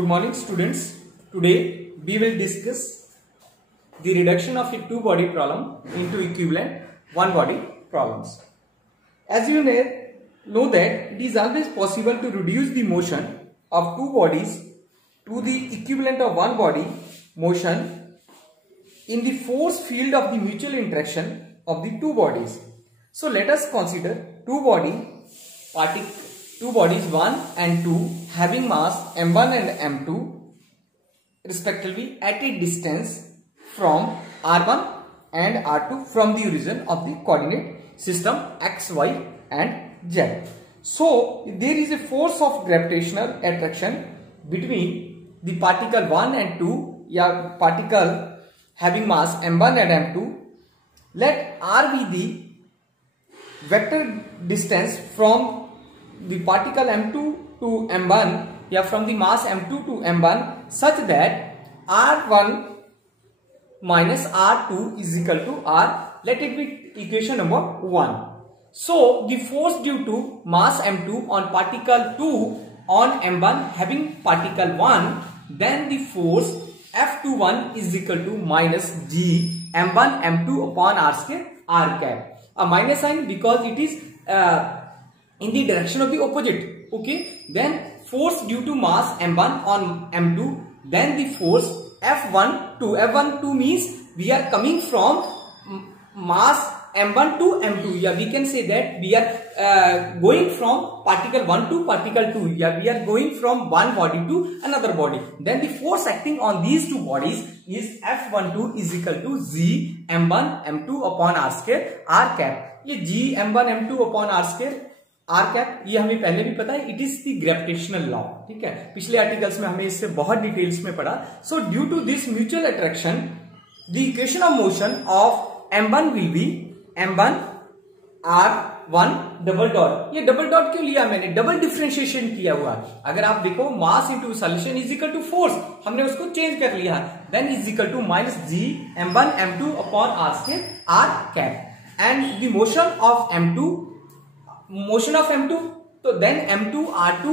Good morning students. Today we will discuss the reduction of a two body problem into equivalent one body problems. As you know that it is always possible to reduce the motion of two bodies to the equivalent of one body motion in the force field of the mutual interaction of the two bodies. So let us consider two bodies 1 and 2 having mass m1 and m2 respectively at a distance from r1 and r2 from the origin of the coordinate system x, y and z. So there is a force of gravitational attraction between the particle 1 and 2 या particle having mass m1 and m2. Let r be the vector distance from the particle m2 to m1 या from the mass m2 to m1 such that r1 minus r2 is equal to r. Let it be equation number 1. So the force due to mass m2 on particle 2 on m1 having particle 1, then the force F21 is equal to minus g m1 m2 upon r square r cap. A minus sign because it is in the direction of the opposite. Okay, then force due to mass m1 on m2, then the force F12 means we are coming from mass m1 to m2. Yeah, we can say that we are going from particle 1 to particle 2. Yeah, we are going from one body to another body. Then the force acting on these two bodies is F12 is equal to g m1 m2 upon r square r cap. ये g m1 m2 upon r square r cap ये हमें पहले भी पता है. It is the gravitational law. ठीक है, पिछले आर्टिकल्स में हमने इससे बहुत डिटेल्स में पढ़ा. So due to this mutual attraction the equation of motion of m1 will be m1 r1 double dot. ये डबल डॉट क्यों लिया मैंने? डबल डिफरेंशिएशन किया हुआ. अगर आप देखो mass into solution is equal to force, हमने उसको चेंज कर लिया. Then is equal to minus g m1 m2 upon r square r cap and the motion of m2 तो then m2 r2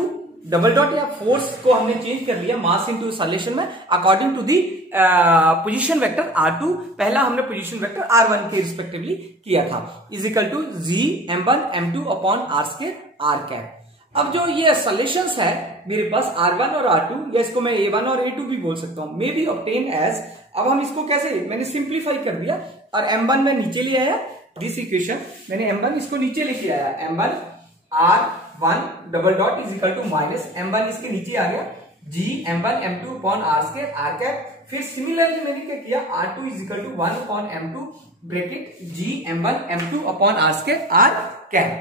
double dot या force को हमने change कर लिया मास इनटू सॉल्यूशन में according to the position vector r2. पहला हमने position vector r1 के रिस्पेक्टिवली किया था. Is equal to g m1 m2 upon r square r cap. अब जो ये सॉल्यूशंस है मेरे पास r1 और r2, या इसको मैं a1 और a2 भी बोल सकता हूं, मे बी ऑब्टेन एज. अब हम इसको कैसे, मैंने सिंप्लीफाई कर दिया और m1 में नीचे ले आया. दिस इक्वेशन मैंने m1 इसको नीचे लेके आया. m1 r1 double dot is equal to minus m1 इसके नीचे आ गया g m1 m2 upon r square r cap. फिर सिमिलरली मैंने क्या किया, r2 is equal to 1 upon m2 bracket g m1 m2 upon r square r cap.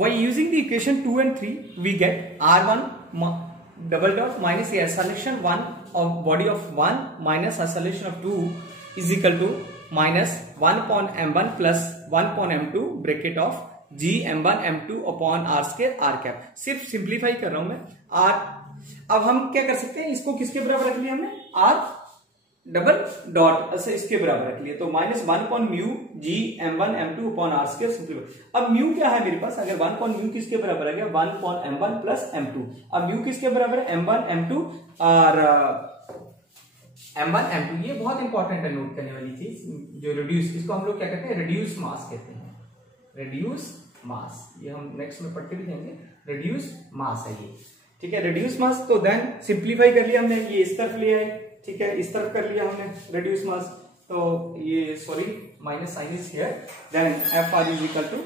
By using the equation 2 and 3 we get r1 double dot minus a solution 1 of body of 1 minus a solution of 2 is equal to minus 1 upon m1 plus 1 upon m2 bracket of g m1 m2 upon r square r cap. सिर्फ simplify कर रहा हूं मैं r. अब हम क्या कर सकते हैं, इसको किसके बराबर रख लिया हमने, r डबल डॉट ऐसे इसके बराबर रख लिया. तो minus 1 upon mu g m1 m2 upon r square simplify. अब म्यू क्या है मेरे पास, अगर 1 upon म्यू किसके बराबर आ गया, 1 upon m1 प्लस m2. अब म्यू किसके बराबर है, m1 m2 और m1 m2. ये बहुत इंपॉर्टेंट है नोट करने वाली चीज. जो रिड्यूस, इसको हम लोग क्या कहते हैं, रिड्यूस मास कहते हैं. रिड्यूस मास ये हम नेक्स्ट में पढ़ के भी देंगे. रिड्यूस मास है ये. ठीक है, रिड्यूस मास. तो देन सिंप्लीफाई कर लिया हमने, ये इस तरफ लिया है. ठीक है, इस तरफ कर लिया हमने रिड्यूस मास. तो ये sorry minus sign is here. Then F R is equal to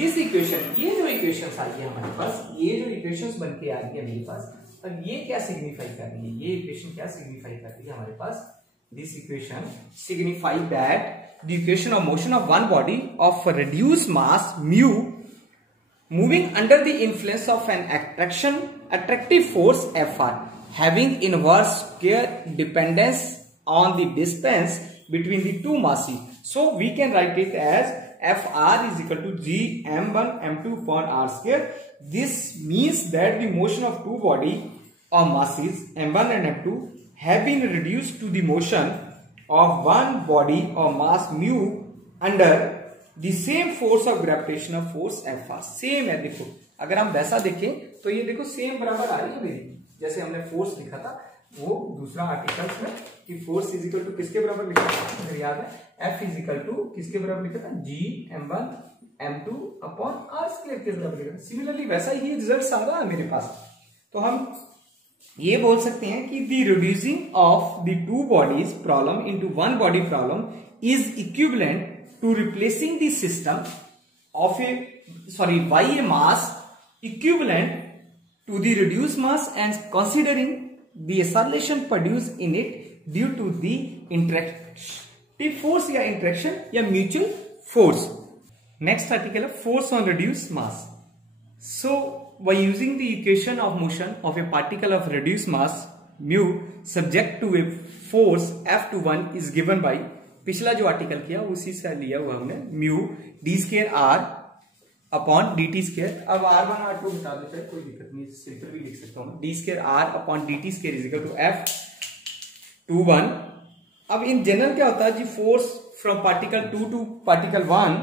this equation. ये जो इक्वेशंस आई है हमारे पास, ये जो इक्वेशंस बन के आ गई है मेरे पास, अब ये क्या सिग्निफाई कर रही है, ये इक्वेशन क्या सिग्निफाई कर रही है हमारे पास. This equation signify that the equation of motion of one body of reduced mass mu moving under the influence of an attractive force Fr having inverse square dependence on the distance between the two masses. So we can write it as Fr is equal to g m1 m2 upon r square. This means that the motion of two body or masses m1 and m2 have been reduced to the motion of one body or mass mu under the same force of gravitational force Fr. Same है. देखो अगर हम वैसा देखें तो ये देखो same बराबर आ रही है मेरी. जैसे हमने फोर्स लिखा था वो दूसरा आर्टिकल्स में कि फोर्स इज इक्वल टू किसके बराबर लिखा था, अगर याद है, एफ इज इक्वल टू किसके बराबर लिखा था, जी m1 m2 upon r square के बराबर लिखा था। सिमिलरली वैसा ही रिजल्ट आ रहा है मेरे पास। तो हम ये बोल सकते हैं कि the reducing of the two bodies problem into one body problem is equivalent to replacing the system of by a mass equivalent to the reduced mass and considering the acceleration produced in it due to the interactive force या interaction या mutual force. Next article है force on reduced mass. So by using the equation of motion of a particle of reduced mass mu subject to a force F21 is given by, पिछला जो article किया उसी से लिया हुआ हमने, mu d square are upon D T square. अब R1 R2 बता देते हैं, कोई दिक्कत नहीं, सिंपल भी लिख सकता हूं, D square are upon D T square is equal to F21। अब इन जनरल क्या होता है जी, force from particle 2 to particle 1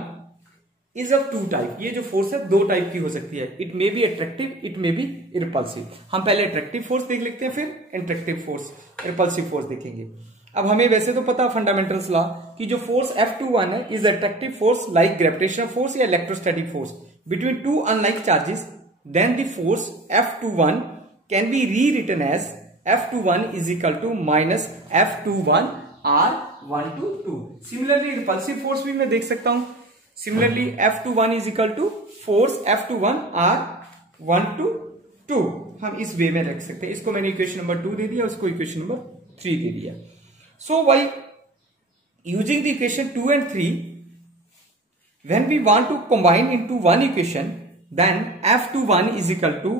is of two type. ये जो फोर्स है दो टाइप की हो सकती है, it may be attractive, it may be repulsive. हम पहले अट्रैक्टिव फोर्स देख लेते हैं, फिर इंट्रैक्टिव फोर्स, रिपल्सिव फोर्स देखेंगे। अब हमें वैसे तो पता फंडामेंटल्स लॉ कि जो फोर्स F21 है is attractive force like gravitational force या electrostatic force between two unlike charges, then the force F21 can be rewritten as F21 is equal to minus F21 R122। Similarly repulsive force भी मैं देख सकता हूं, similarly F21 is equal to force F21 R122। हम इस वे में रख सकते हैं, इसको मैंने इक्वेशन नंबर 2 दे दिया, उसको इक्वेशन नंबर 3 दे दिया। So by using the equation 2 and 3, when we want to combine into one equation, then F21 is equal to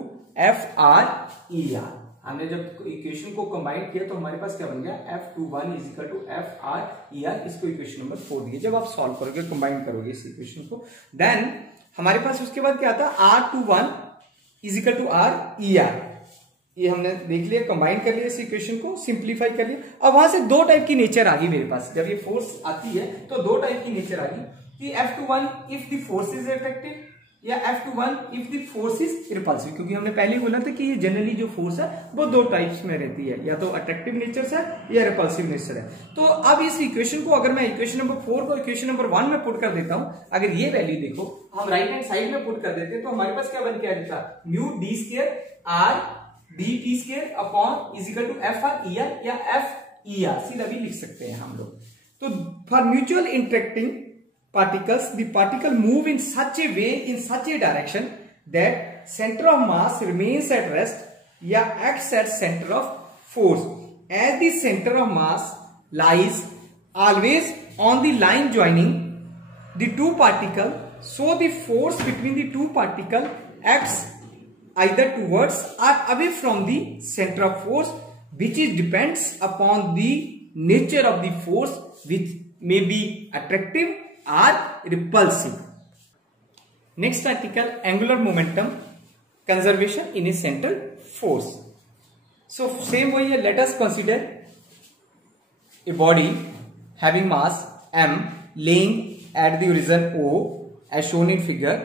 FRER। हमने जब इक्वेशन को कंबाइन किया तो हमारे पास क्या बन गया, F21 is equal to FRER। इसको इक्वेशन नंबर 4 दिए। जब आप सॉल्व करोगे, कंबाइन करोगे इस इक्वेशन को, देन हमारे पास उसके बाद क्या आता है, R21 is equal to RER। ये हमने देख लिया, कंबाइन कर लिया इस इक्वेशन को, सिंप्लीफाई कर लिया। अब वहां से दो टाइप की नेचर आ गई मेरे पास, जब ये फोर्स आती है तो दो टाइप की नेचर आ गई कि F21 if the force is attractive या F21 if the force is repulsive. क्योंकि हमने पहले ही बोला था कि ये जनरली जो फोर्स है वो दो टाइप्स में रहती है, या तो अट्रैक्टिव नेचर से या रिपल्सिव नेचर है। तो अब इस इक्वेशन को अगर मैं इक्वेशन नंबर 4 को इक्वेशन नंबर 1 में पुट कर देता हूं, अगर ये वैल्यू देखो हम राइट हैंड साइड में पुट कर देते हैं तो हमारे पास क्या बन के आ जाता, mu d square r d t square upon is equal to FRER या FER, सीधा भी लिख सकते हैं हम लोग। तो for mutual interacting particles, the particle move in such a way, in such a direction that center of mass remains at rest या acts at center of force, as the center of mass lies always on the line joining the two particles, so the force between the two particles acts either towards or away from the center of force, which is depends upon the nature of the force, which may be attractive or repulsive. Next article, angular momentum conservation in a central force. So same way, let us consider a body having mass m laying at the origin O as shown in figure,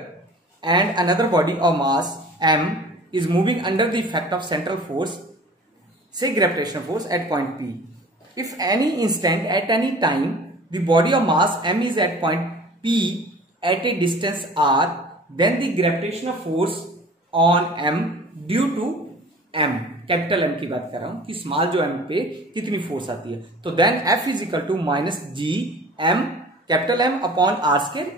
and another body of mass m is moving under the effect of central force, say gravitational force, at point P. If any instant at any time the body of mass m is at point P at a distance r, then the gravitational force on m due to m, capital m की बात कर रहा हूं कि small जो m पे कितनी force आती है, तो then F is equal to minus g m capital M upon r square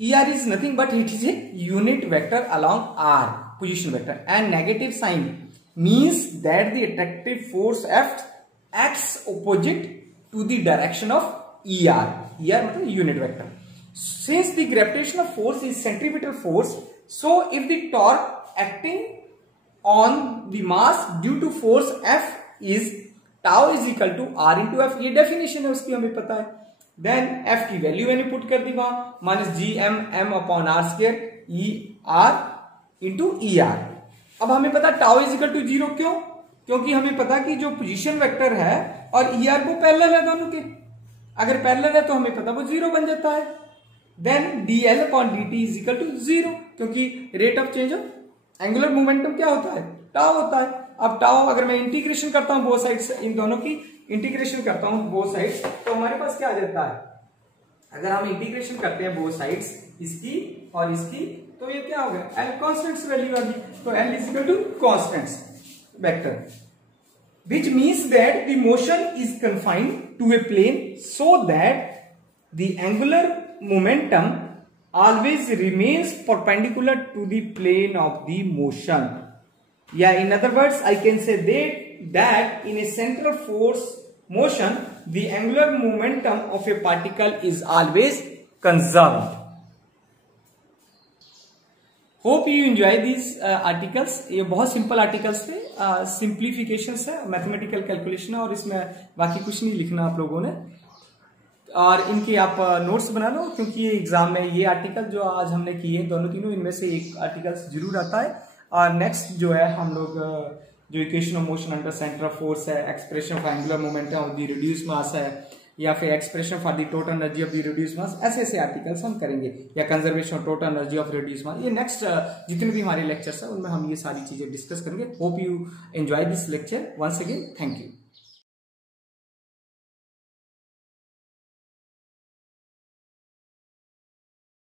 ER is nothing but it is a unit vector along r position vector, and negative sign means that the attractive force F acts opposite to the direction of ER मतलब unit vector. Since the gravitational force is centripetal force, so if the torque acting on the mass due to force F is tau is equal to R into F, ये definition है उसकी, हमें पता है। देन F की value मैंने put कर दी वहां, minus g m upon r square ER into ER। अब हमें पता टाउ इज इक्वल टू 0, क्यों? क्योंकि हमें पता कि जो पोजीशन वेक्टर है और ER को पैरेलल है दोनों के, अगर पैरेलल है तो हमें पता वो 0 बन जाता है। देन dl अपॉन dt इज इक्वल टू 0, क्योंकि rate of change of angular momentum क्या होता है, टाउ होता है। अब टाउ अगर मैं इंटीग्रेशन करता हूं बोथ साइड्स, इन दोनों की इंटीग्रेशन करता हूं बोथ साइड्स, तो हमारे पास क्या आ जाता है, अगर हम इंटीग्रेशन करते हैं बोथ साइड्स, इसकी और इसकी, तो ये क्या हो गया, एल कॉन्स्टेंट्स वैल्यू आ गई, तो L is equal to constants vector, which means that the motion is confined to a plane so that the angular momentum always remains perpendicular to the plane of the motion. Yeah, in other words, I can say that in a central force motion, the angular momentum of a particle is always conserved. Hope you enjoy these articles. ये बहुत simple articles थे, simplifications है, mathematical calculation है, और इसमें बाकी कुछ नहीं लिखना आप लोगों ने, और इनके आप नोट्स बना लो, क्योंकि ये एग्जाम में ये आर्टिकल जो आज हमने किए दोनों तीनों, इनमें से एक आर्टिकल्स जरूर आता है। और नेक्स्ट जो है हम लोग जो equation of motion under centre of force है, expression of angular momentum of the reduce mass है, या फिर expression for the total energy of the reduce mass, ऐसे ऐसे आर्टिकल्स हम करेंगे, या conservation of total energy of reduce mass. ये नेक्स्ट जितने भी हमारे लेक्चर्स हैं उनमें हम ये सारी चीजें डिस्कस करेंगे। Hope you enjoy this lecture. Once again thank you.